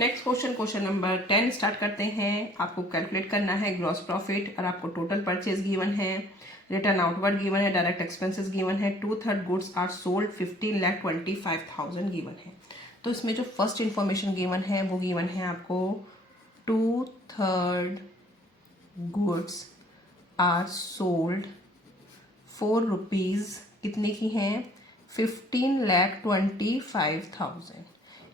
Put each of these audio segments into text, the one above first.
Next question number 10 start करते हैं। आपको कैलकुलेट करना है ग्रॉस प्रॉफिट और आपको टोटल परचेज गिवन है, रिटर्न आउटवर्ड गिवन है, डायरेक्ट एक्सपेंसेस गिवन है, 2/3 गुड्स आर सोल्ड, 15,25,000 गिवन है। तो इसमें जो फर्स्ट इन्फॉर्मेशन गिवन है वो गिवन है आपको 2/3 गुड्स आर सोल्ड ₹4 कितने की हैं 15,25,000।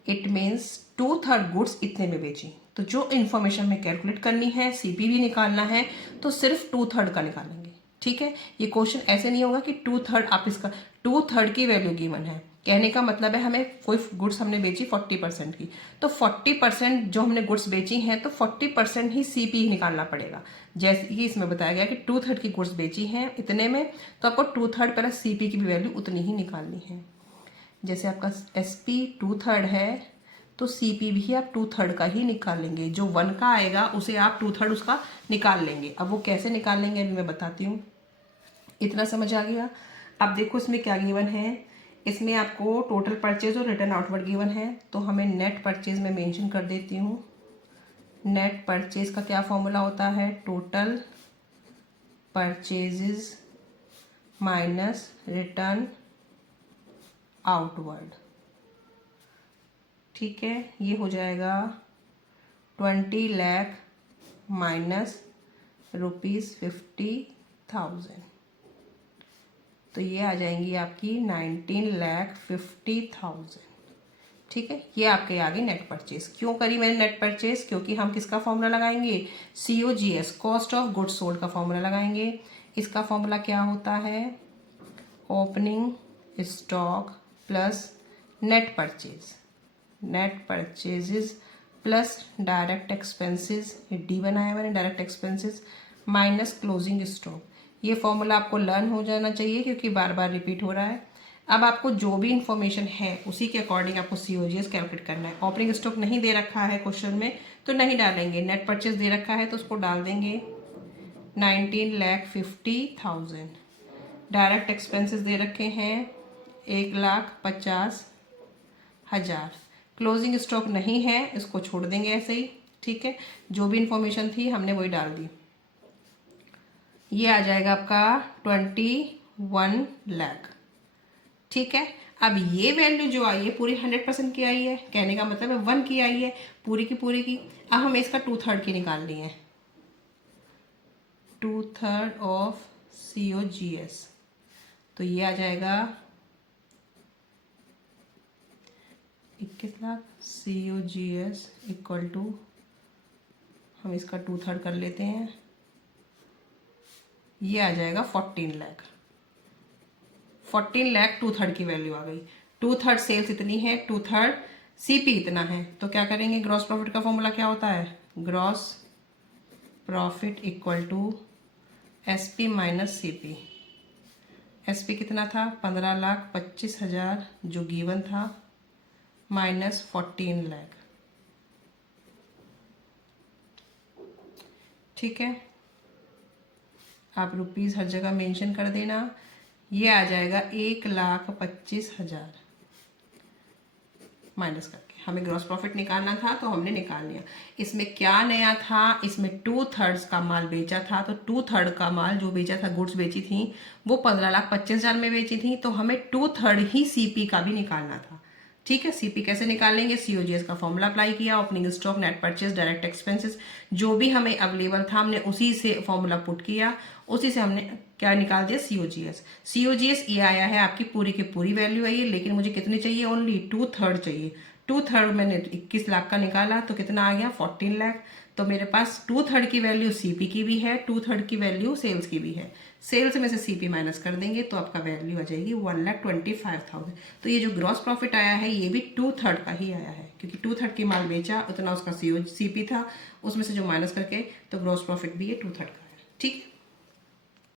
इट मीन्स 2/3 गुड्स इतने में बेची। तो जो इन्फॉर्मेशन में कैलकुलेट करनी है, सीपी भी निकालना है, तो सिर्फ 2/3 का निकालेंगे। ठीक है, ये क्वेश्चन ऐसे नहीं होगा कि 2/3 आप इसका 2/3 की वैल्यू गिवन है। कहने का मतलब है हमें कोई गुड्स हमने बेची 40% की, तो 40% जो हमने गुड्स बेची हैं तो 40% ही सीपी निकालना पड़ेगा। जैसे कि इसमें बताया गया कि 2/3 की गुड्स बेची हैं इतने में, तो आपको 2/3 प्लस सीपी की भी वैल्यू उतनी ही निकालनी है। जैसे आपका एसपी 2/3 है तो सीपी भी आप 2/3 का ही निकालेंगे। जो 1 का आएगा उसे आप 2/3 उसका निकाल लेंगे। अब वो कैसे निकाल लेंगे अभी मैं बताती हूँ। इतना समझ आ गया। अब देखो इसमें क्या गिवन है। इसमें आपको टोटल परचेज और रिटर्न आउटवर्ड गिवन है, तो हमें नेट परचेज में मेंशन कर देती हूँ। नेट परचेज का क्या फॉर्मूला होता है, total purchases minus return outward. ठीक है, ये हो जाएगा 20 लाख माइनस ₹50,000, तो ये आ जाएंगी आपकी 19,50,000। ठीक है, ये आपके आगे नेट परचेज। क्यों करी मैंने नेट परचेज, क्योंकि हम किसका फॉर्मूला लगाएंगे, COGS cost of goods sold का फॉर्मूला लगाएंगे। इसका फॉर्मूला क्या होता है, opening stock plus net purchase, net purchases plus direct expenses, ये डी बनाया मैंने, direct expenses minus closing stock. ये फॉर्मूला आपको लर्न हो जाना चाहिए क्योंकि बार बार रिपीट हो रहा है। अब आपको जो भी इंफॉर्मेशन है उसी के अकॉर्डिंग आपको COGS कैलकुलेट करना है। ओपनिंग स्टॉक नहीं दे रखा है क्वेश्चन में तो नहीं डालेंगे, नेट परचेज दे रखा है तो उसको डाल देंगे 19,50,000। डायरेक्ट एक्सपेंसेस दे रखे हैं 1,50,000। क्लोजिंग स्टॉक नहीं है, इसको छोड़ देंगे ऐसे ही। ठीक है, जो भी इंफॉर्मेशन थी हमने वही डाल दी। ये आ जाएगा आपका 21 लाख। ठीक है, अब ये वैल्यू जो आई है पूरी 100% की आई है, कहने का मतलब है 1 की आई है पूरी की पूरी की। अब हमें इसका 2/3 की निकालनी है, 2/3 ऑफ COGS, तो ये आ जाएगा 21 लाख। COGS इक्वल टू, हम इसका 2/3 कर लेते हैं, ये आ जाएगा 14 लाख। 14 लाख 2/3 की वैल्यू आ गई। 2/3 सेल्स इतनी है, 2/3 सीपी इतना है, तो क्या करेंगे, ग्रॉस प्रॉफिट का फॉर्मूला क्या होता है, gross profit equal to SP minus CP. SP कितना था, 15,25,000 जो गिवन था, माइनस 14 लाख। ठीक है, आप रुपीज़ हर जगह मेंशन कर देना। ये आ जाएगा 1,25,000 माइनस करके। हमें ग्रॉस प्रॉफिट निकालना था तो हमने निकाल लिया। इसमें क्या नया था, इसमें 2/3 का माल बेचा था, तो 2/3 का माल जो बेचा था, गुड्स बेची थी वो 15,25,000 में बेची थी, तो हमें 2/3 ही सीपी का भी निकालना था। ठीक है, सीपी कैसे निकालेंगे, COGS का फॉर्मूला अप्लाई किया, opening stock, net purchase, direct expenses जो भी हमें अवेलेबल था हमने उसी से फॉर्मूला पुट किया, उसी से हमने क्या निकाल दिया, COGS। COGS ये आया है आपकी पूरी की पूरी वैल्यू आई है, लेकिन मुझे कितनी चाहिए, ओनली 2/3 चाहिए। 2/3 मैंने 21 लाख का निकाला तो कितना आ गया, 14 लाख। तो मेरे पास 2/3 की वैल्यू सीपी की भी है, 2/3 की वैल्यू सेल्स की भी है। सेल्स में से सीपी माइनस कर देंगे तो आपका वैल्यू आ जाएगी 1,25,000। तो ये जो ग्रॉस प्रॉफिट आया है ये भी 2/3 का ही आया है, क्योंकि 2/3 की माल बेचा उतना उसका CP था, उसमें से जो माइनस करके तो ग्रॉस प्रॉफिट भी ये 2/3 का है। ठीक है।